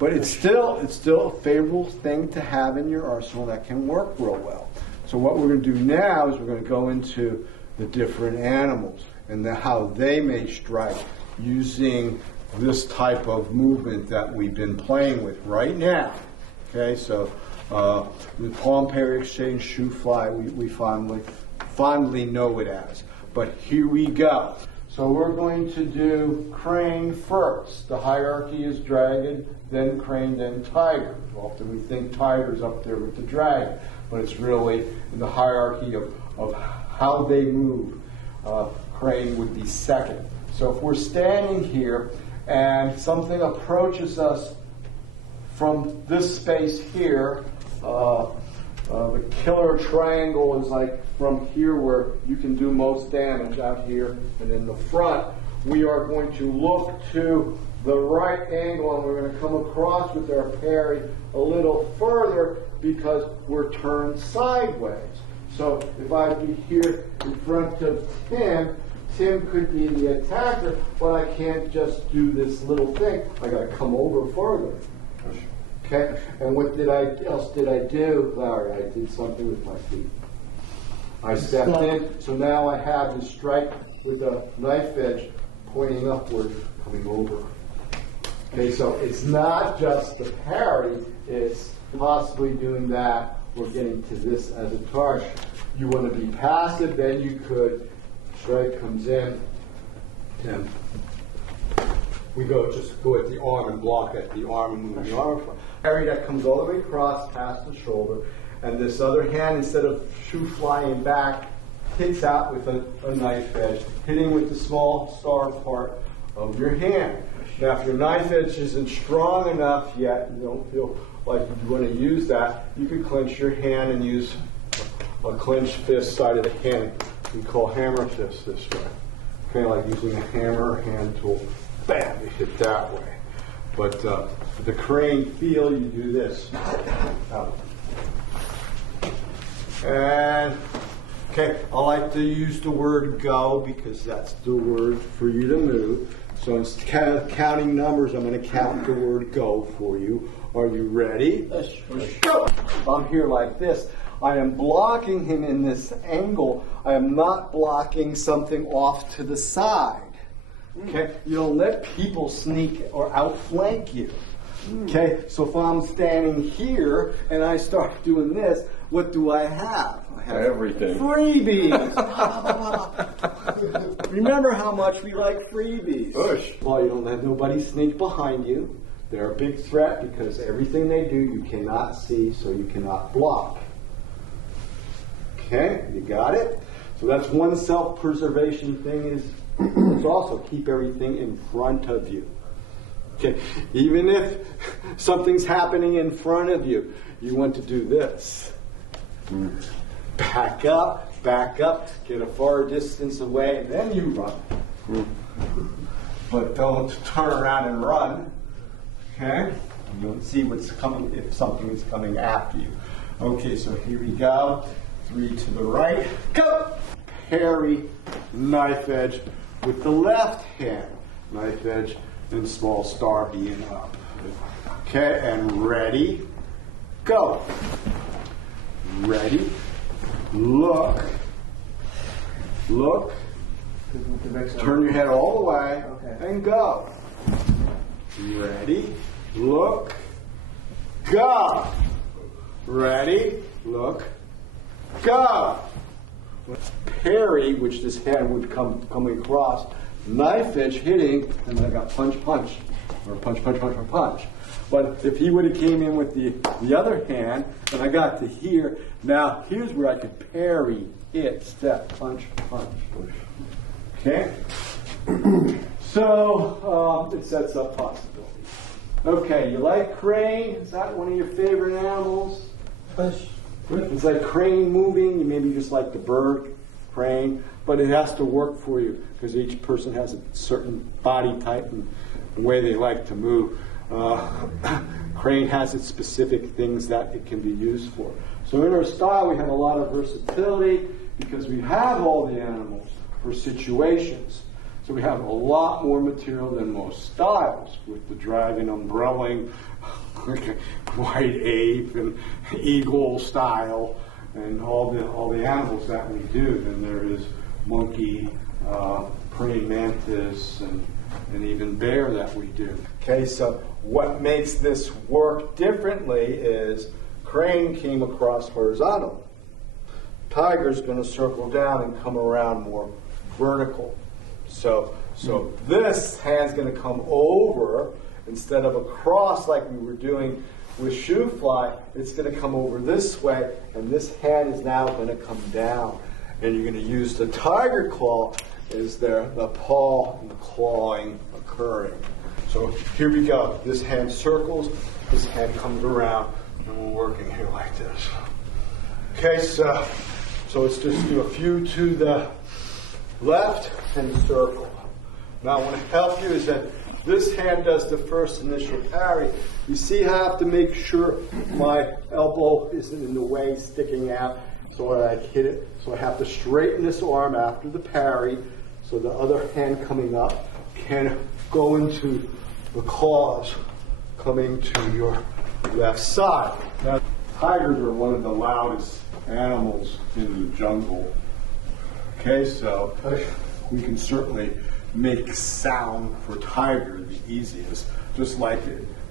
But it's still a favorable thing to have in your arsenal that can work real well. So what we're going to do now is we're going to go into the different animals and how they may strike using this type of movement that we've been playing with right now. Okay, so the palm parry exchange, Shoo Fly, we fondly know it as. But here we go. So we're going to do crane first. The hierarchy is dragon, then crane, then tiger. Often we think tiger's up there with the dragon, but it's really in the hierarchy of how they move. Crane would be second. So if we're standing here and something approaches us from this space here, the killer triangle is like from here where you can do most damage out here, and in the front we are going to look to the right angle and we're going to come across with our parry a little further because we're turned sideways. So if I be here in front of Tim, Tim could be the attacker, but I can't just do this little thing. I got to come over further. Okay, and what else did I do, Larry? I did something with my feet. I stepped in, so now I have the strike with a knife edge pointing upward, coming over. Okay, so it's not just the parry, it's possibly doing that or getting to this as a target. You want to be passive, then you could, strike comes in, and we just go at the arm and block at the arm and move the arm front. Parry that comes all the way across past the shoulder, and this other hand, instead of shoo flying back, hits out with a knife edge, hitting with the small star part of your hand. Now, if your knife edge isn't strong enough yet, you don't feel like you want to use that, you can clench your hand and use a clenched fist side of the hand. We call hammer fist this way. Kind of like using a hammer or hand tool. Bam, you hit that way. But the crane feel, you do this. Out. And, okay, I like to use the word go because that's the word for you to move. So instead of counting numbers, I'm going to count the word go for you. Are you ready? Go! I'm here like this. I am blocking him in this angle. I am not blocking something off to the side. Okay? You don't let people sneak or outflank you. Okay? So if I'm standing here and I start doing this, what do I have? I have everything. Freebies. Remember how much we like freebies. Push. Well, you don't let nobody sneak behind you. They're a big threat because everything they do you cannot see, so you cannot block. Okay, you got it? So that's one self-preservation thing is also keep everything in front of you. Okay, even if something's happening in front of you, you want to do this. Back up, get a far distance away, and then you run. But don't turn around and run. Okay? You don't see what's coming if something is coming after you. Okay, so here we go. 3 to the right. Go! Parry, knife edge with the left hand. Knife edge and small star being up. Okay, and ready, go. Ready, look, turn your head all the way, and go. Ready, look, go. Ready, look, go. Parry, which this hand would come coming across, knife edge hitting, and then I got punch, punch, or punch, punch, punch, or punch. But if he would have came in with the other hand, and I got to here, now here's where I could parry it, step, punch, punch. Okay? So, it sets up possibilities. Okay, you like crane? Is that one of your favorite animals? It's like crane moving. You maybe just like the bird crane, but it has to work for you because each person has a certain body type and way they like to move. Crane has its specific things that it can be used for. So in our style, we have a lot of versatility because we have all the animals for situations. So we have a lot more material than most styles with the dragon, umbrellaing, white ape and eagle style, and all the animals that we do. Then there is monkey, praying mantis, and even bear that we do. Okay, so what makes this work differently is crane came across horizontal. Tiger's going to circle down and come around more vertical. So this hand's going to come over instead of across like we were doing with Shoo Fly. It's going to come over this way, and this hand is now going to come down. And you're going to use the tiger claw as the paw and the clawing occurring. So here we go. This hand circles, this hand comes around, and we're working here like this. Okay, so let's just do a few to the left and circle. Now, I want to help you is that this hand does the first initial parry. You see how I have to make sure my elbow isn't in the way, sticking out, so that I hit it. So I have to straighten this arm after the parry, so the other hand coming up can go into the claws coming to your left side. Now, tigers are one of the loudest animals in the jungle. Okay, so we can certainly make sound for tiger the easiest, just like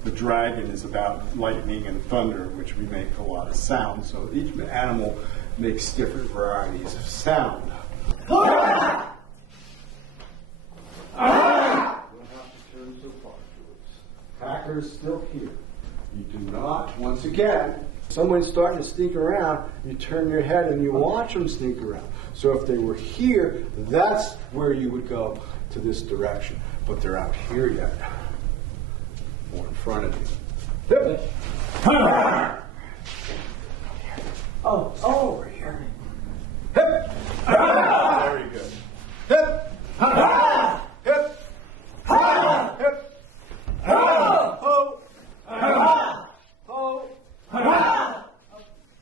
the dragon is about lightning and thunder, which we make a lot of sound. So each animal makes different varieties of sound. You don't have to turn so far to us. Attacker's still here. You do not, once again, someone's starting to sneak around, you turn your head and you watch them sneak around. So if they were here, that's where you would go, to this direction. But they're out here yet, or in front of you. Oh,